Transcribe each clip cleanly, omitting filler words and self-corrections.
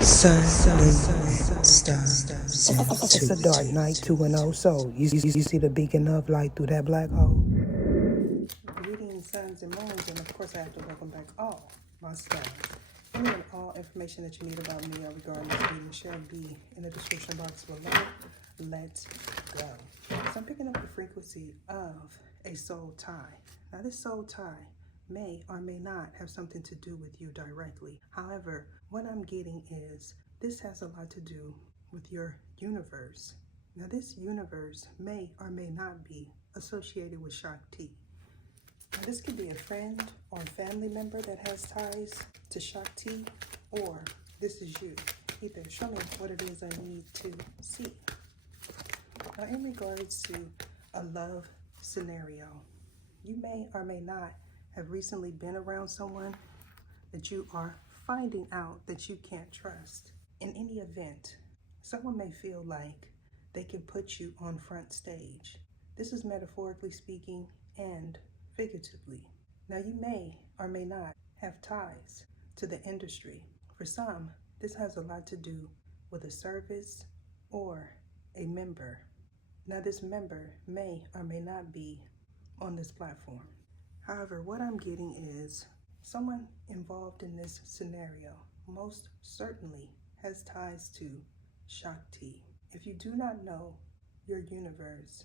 Sun, moon, stars. It's a dark night, 2-0. So, you see the beacon of light through that black hole? Greetings, suns and moons, and of course, I have to welcome back all my stars. Any and all information that you need about me or regarding this reading shall be in the description box below. Let's go. So, I'm picking up the frequency of a soul tie. Now, this soul tie may or may not have something to do with you directly. However, what I'm getting is this has a lot to do with your universe. Now, this universe may or may not be associated with Shakti. Now, this could be a friend or family member that has ties to Shakti, or this is you. Either show me what it is I need to see. Now, in regards to a love scenario, you may or may not have recently been around someone that you are finding out that you can't trust. In any event, someone may feel like they can put you on front stage. This is metaphorically speaking and figuratively. Now, you may or may not have ties to the industry. For some, this has a lot to do with a service or a member. Now, this member may or may not be on this platform. However, what I'm getting is someone involved in this scenario most certainly has ties to Shakti. If you do not know your universe,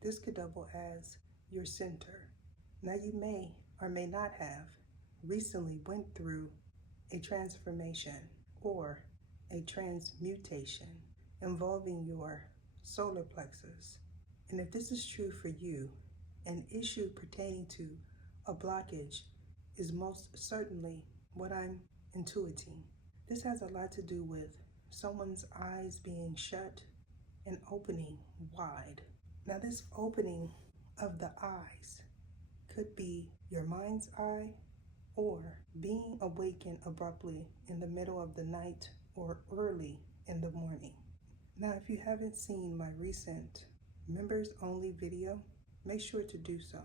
this could double as your center. Now, you may or may not have recently went through a transformation or a transmutation involving your solar plexus. And if this is true for you, an issue pertaining to a blockage is most certainly what I'm intuiting. This has a lot to do with someone's eyes being shut and opening wide. Now, this opening of the eyes could be your mind's eye or being awakened abruptly in the middle of the night or early in the morning. Now, if you haven't seen my recent members only video, make sure to do so,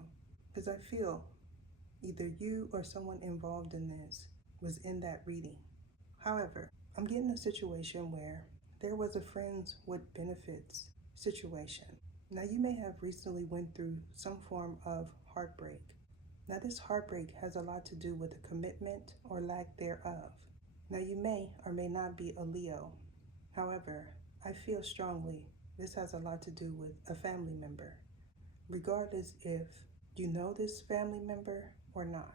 because I feel either you or someone involved in this was in that reading. However, I'm getting a situation where there was a friends with benefits situation. Now, you may have recently went through some form of heartbreak. Now, this heartbreak has a lot to do with a commitment or lack thereof. Now, you may or may not be a Leo. However, I feel strongly this has a lot to do with a family member, regardless if you know this family member or not.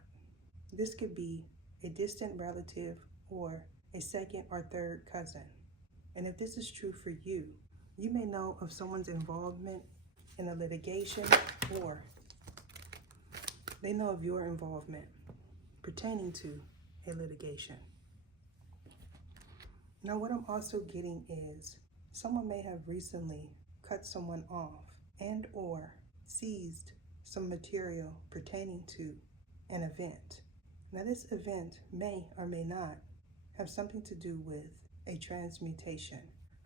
This could be a distant relative or a second or third cousin. And if this is true for you, you may know of someone's involvement in a litigation, or they know of your involvement pertaining to a litigation. Now, what I'm also getting is someone may have recently cut someone off and or seized some material pertaining to an event. Now, this event may or may not have something to do with a transmutation.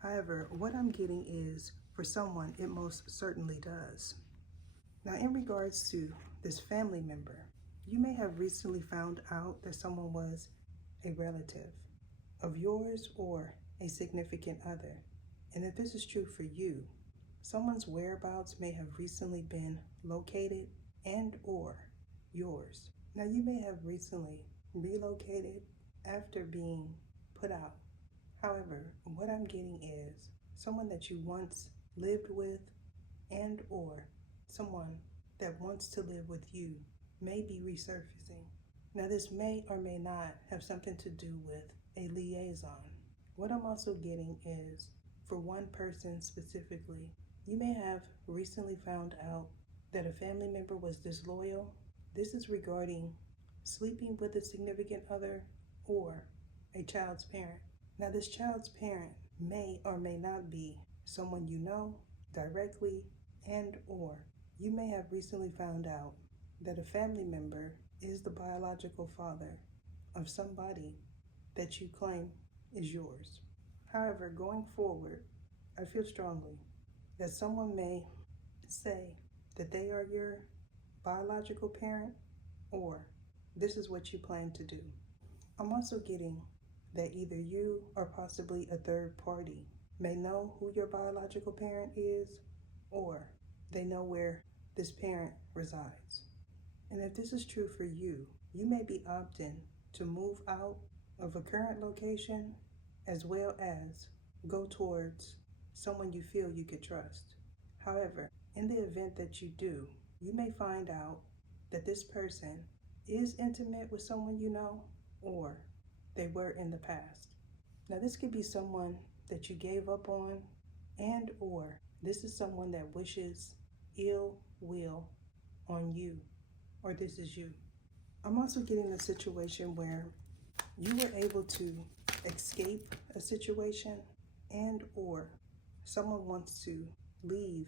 However, what I'm getting is for someone, it most certainly does. Now, in regards to this family member, you may have recently found out that someone was a relative of yours or a significant other. And if this is true for you, someone's whereabouts may have recently been located and or yours. Now, you may have recently relocated after being put out. However, what I'm getting is someone that you once lived with and or someone that wants to live with you may be resurfacing. Now, this may or may not have something to do with a liaison. What I'm also getting is for one person specifically, you may have recently found out that a family member was disloyal. This is regarding sleeping with a significant other or a child's parent. Now, this child's parent may or may not be someone you know directly, and or you may have recently found out that a family member is the biological father of somebody that you claim is yours. However, going forward, I feel strongly that someone may say that they are your biological parent, or this is what you plan to do. I'm also getting that either you or possibly a third party may know who your biological parent is, or they know where this parent resides. And if this is true for you, you may be opting to move out of a current location as well as go towards someone you feel you could trust. However, in the event that you do, you may find out that this person is intimate with someone you know, or they were in the past. Now, this could be someone that you gave up on, and or this is someone that wishes ill will on you, or this is you. I'm also getting a situation where you were able to escape a situation, and or someone wants to leave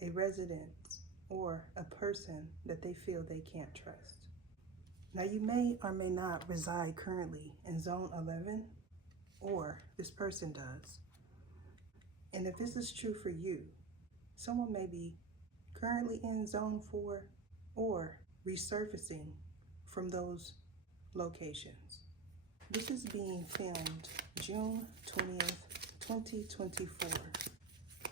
a residence or a person that they feel they can't trust. Now, you may or may not reside currently in Zone 11, or this person does. And if this is true for you, someone may be currently in Zone 4 or resurfacing from those locations. This is being filmed June 20th, 2024.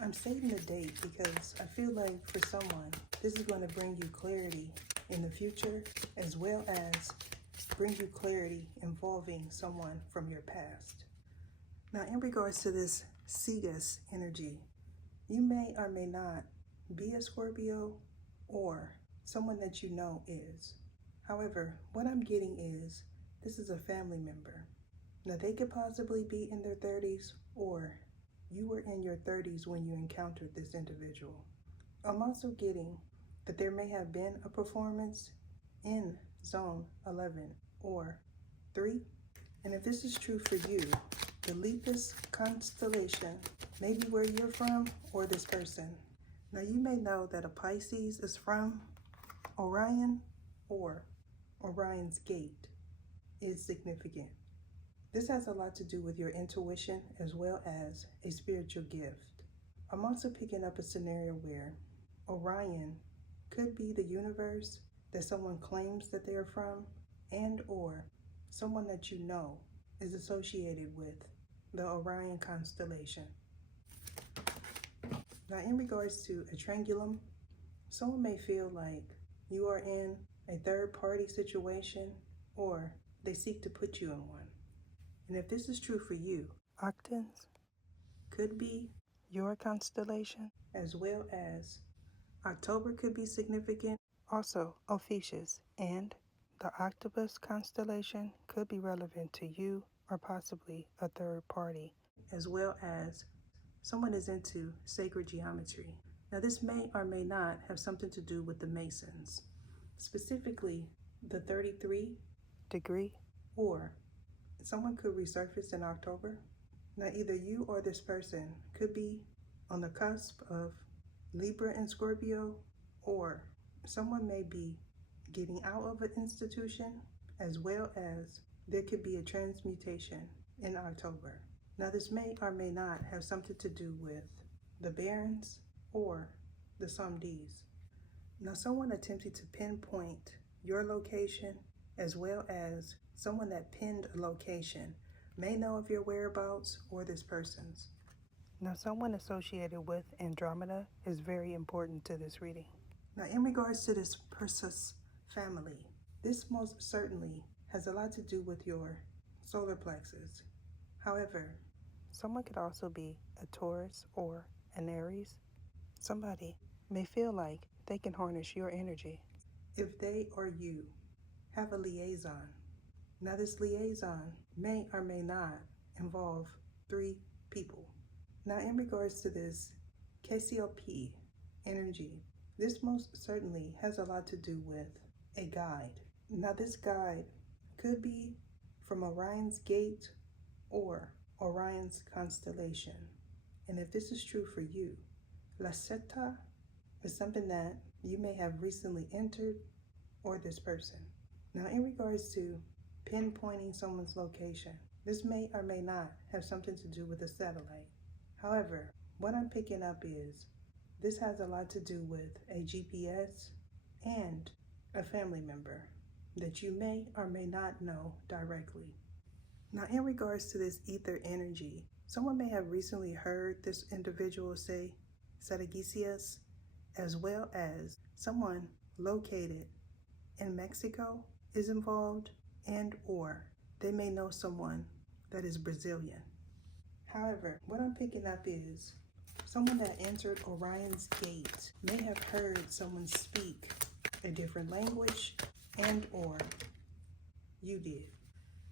I'm stating the date because I feel like for someone, this is going to bring you clarity in the future, as well as bring you clarity involving someone from your past. Now, in regards to this Cetus energy, you may or may not be a Scorpio, or someone that you know is. However, what I'm getting is this is a family member. Now, they could possibly be in their 30s, or you were in your 30s when you encountered this individual. I'm also getting that there may have been a performance in Zone 11 or 3. And if this is true for you, the Lepus constellation may be where you're from or this person. Now, you may know that a Pisces is from Orion, or Orion's gate is significant. This has a lot to do with your intuition as well as a spiritual gift. I'm also picking up a scenario where Orion could be the universe that someone claims that they're from, and or someone that you know is associated with the Orion constellation. Now, in regards to a triangulum, someone may feel like you are in a third-party situation, or they seek to put you in one. And if this is true for you, Octans could be your constellation, as well as October could be significant. Also, Ophiuchus and the Octopus constellation could be relevant to you or possibly a third party, as well as someone is into sacred geometry. Now, this may or may not have something to do with the Masons, specifically the 33-degree, or someone could resurface in October. Now, either you or this person could be on the cusp of Libra and Scorpio, or someone may be getting out of an institution, as well as there could be a transmutation in October. Now, this may or may not have something to do with the Barons or the Somdees. Now, someone attempting to pinpoint your location, as well as someone that pinned a location, may know of your whereabouts or this person's. Now, someone associated with Andromeda is very important to this reading. Now, in regards to this Perseus family, this most certainly has a lot to do with your solar plexus. However, someone could also be a Taurus or an Aries. Somebody may feel like they can harness your energy if they or you have a liaison. Now, this liaison may or may not involve 3 people. Now, in regards to this KCLP energy, this most certainly has a lot to do with a guide. Now, this guide could be from Orion's gate or Orion's constellation. And if this is true for you, La Seta is something that you may have recently entered, or this person. Now, in regards to pinpointing someone's location, this may or may not have something to do with a satellite. However, what I'm picking up is this has a lot to do with a GPS and a family member that you may or may not know directly. Now, in regards to this ether energy, someone may have recently heard this individual say Sadagesias, as well as someone located in Mexico is involved, and or they may know someone that is Brazilian. However, what I'm picking up is someone that entered Orion's gate may have heard someone speak a different language, and or you did.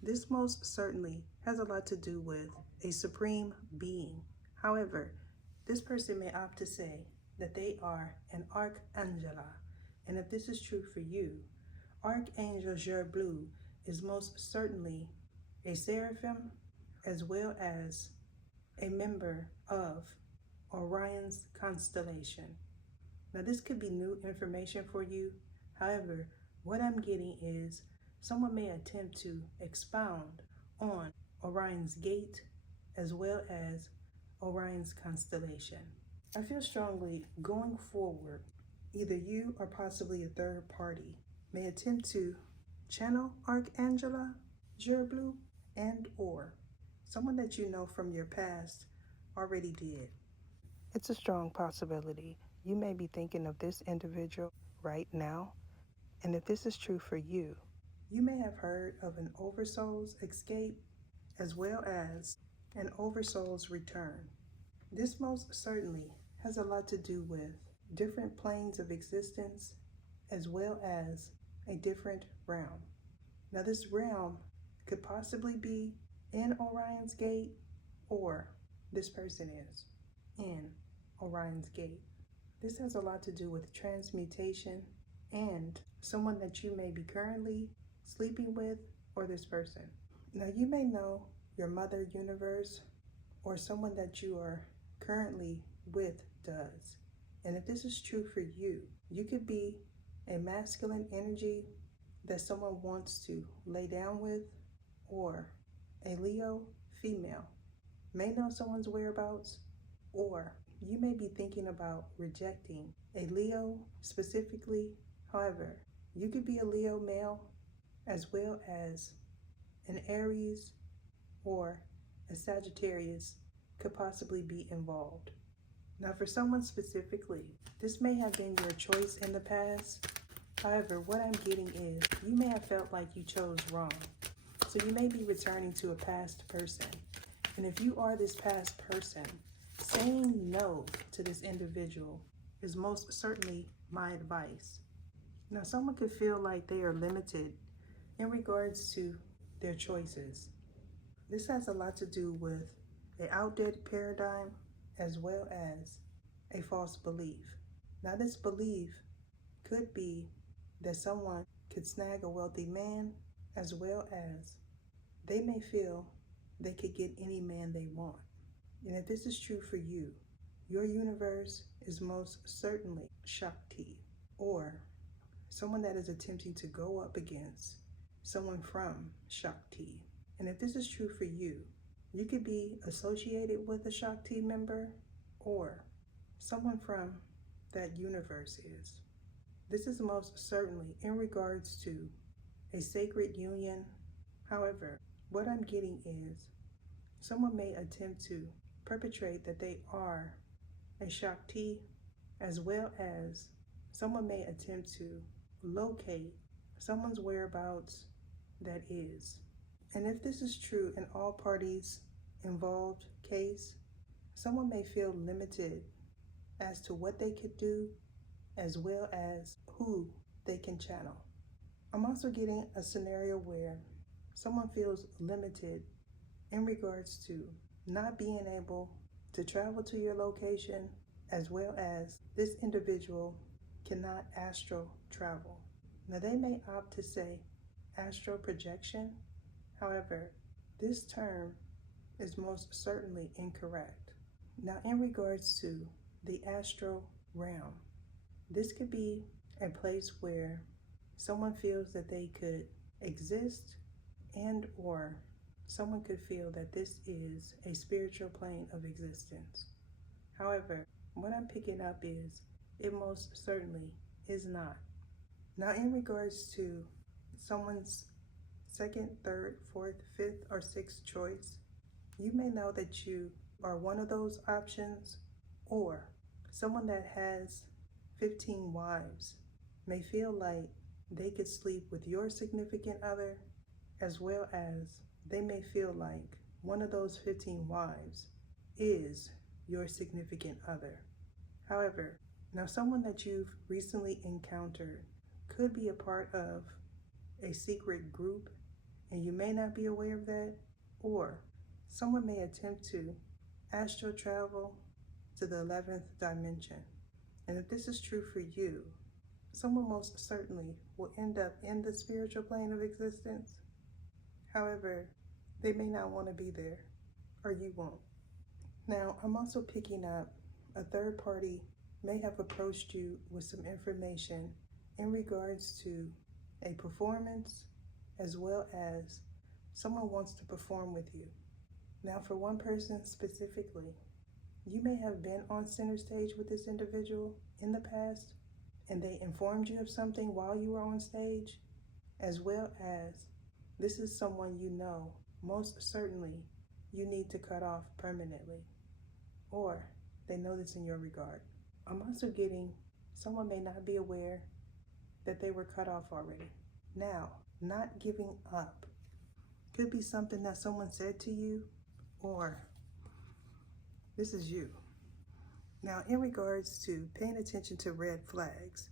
This most certainly has a lot to do with a supreme being. However, this person may opt to say that they are an Archangela. And if this is true for you, Archangel Jer Blue is most certainly a seraphim as well as a member of Orion's constellation. Now, this could be new information for you. However, what I'm getting is someone may attempt to expound on Orion's gate as well as Orion's constellation. I feel strongly going forward, either you or possibly a third party may attempt to channel Archangela Jer Blue, and or someone that you know from your past already did. It's a strong possibility. You may be thinking of this individual right now. And if this is true for you, you may have heard of an oversoul's escape as well as an oversoul's return. This most certainly has a lot to do with different planes of existence as well as a different realm. Now, this realm could possibly be in Orion's gate, or this person is in Orion's gate. This has a lot to do with transmutation and someone that you may be currently sleeping with, or this person. Now, you may know your mother universe or someone that you are currently with does. And if this is true for you, you could be a masculine energy that someone wants to lay down with, or a Leo female may know someone's whereabouts, or you may be thinking about rejecting a Leo specifically. However, you could be a Leo male as well as an Aries or a Sagittarius could possibly be involved. Now, for someone specifically, this may have been your choice in the past. However, what I'm getting is you may have felt like you chose wrong. So you may be returning to a past person. And if you are this past person, saying no to this individual is most certainly my advice. Now, someone could feel like they are limited in regards to their choices. This has a lot to do with an outdated paradigm as well as a false belief. Now, this belief could be that someone could snag a wealthy man, as well as they may feel they could get any man they want. And if this is true for you, your universe is most certainly Shakti, or someone that is attempting to go up against someone from Shakti. And if this is true for you, you could be associated with a Shakti member, or someone from that universe is. This is most certainly in regards to a sacred union. However, what I'm getting is someone may attempt to perpetrate that they are a Shakti, as well as someone may attempt to locate someone's whereabouts that is. And if this is true in all parties involved case, someone may feel limited as to what they could do, as well as who they can channel. I'm also getting a scenario where someone feels limited in regards to not being able to travel to your location, as well as this individual cannot astral travel. Now, they may opt to say astral projection. However, this term is most certainly incorrect. Now, in regards to the astral realm, this could be a place where someone feels that they could exist, and or someone could feel that this is a spiritual plane of existence. However, what I'm picking up is it most certainly is not. Now, in regards to someone's second, third, fourth, fifth, or sixth choice. You may know that you are one of those options, or someone that has 15 wives may feel like they could sleep with your significant other, as well as they may feel like one of those 15 wives is your significant other. However, now someone that you've recently encountered could be a part of a secret group, and you may not be aware of that, or someone may attempt to astral travel to the 11th dimension. And if this is true for you, someone most certainly will end up in the spiritual plane of existence. However, they may not want to be there, or you won't. Now, I'm also picking up a third party may have approached you with some information in regards to a performance, as well as someone wants to perform with you. Now, for one person specifically, you may have been on center stage with this individual in the past, and they informed you of something while you were on stage, as well as this is someone you know most certainly you need to cut off permanently, or they know this in your regard. I'm also getting someone may not be aware that they were cut off already. Now, not giving up could be something that someone said to you, or this is you. Now, in regards to paying attention to red flags,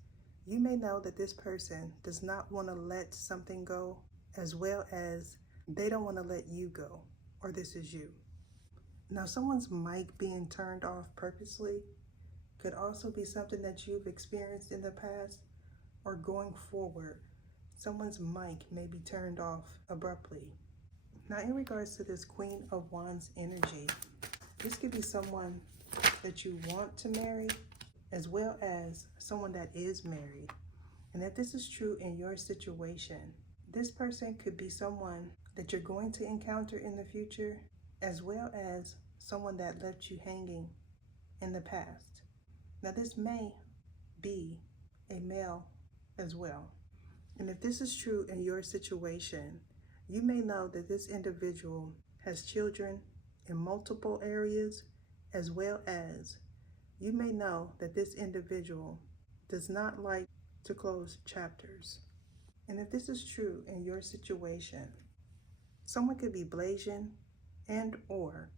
you may know that this person does not want to let something go, as well as they don't want to let you go, or this is you. Now, someone's mic being turned off purposely could also be something that you've experienced in the past, or going forward, someone's mic may be turned off abruptly. Now, in regards to this Queen of Wands energy, this could be someone that you want to marry, as well as someone that is married. And if this is true in your situation, this person could be someone that you're going to encounter in the future, as well as someone that left you hanging in the past. Now, this may be a male as well. And if this is true in your situation, you may know that this individual has children in multiple areas, as well as you may know that this individual does not like to close chapters. And if this is true in your situation, someone could be Blasian, and or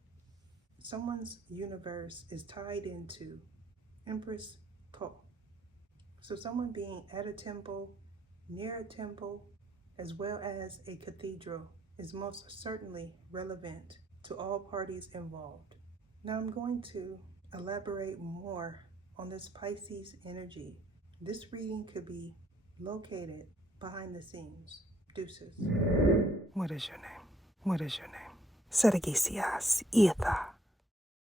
someone's universe is tied into Empress Co. So someone being at a temple, near a temple, as well as a cathedral is most certainly relevant to all parties involved. Now I'm going to elaborate more on this Pisces energy. This reading could be located behind the scenes. Deuces. What is your name? What is your name? Sergisias Etha.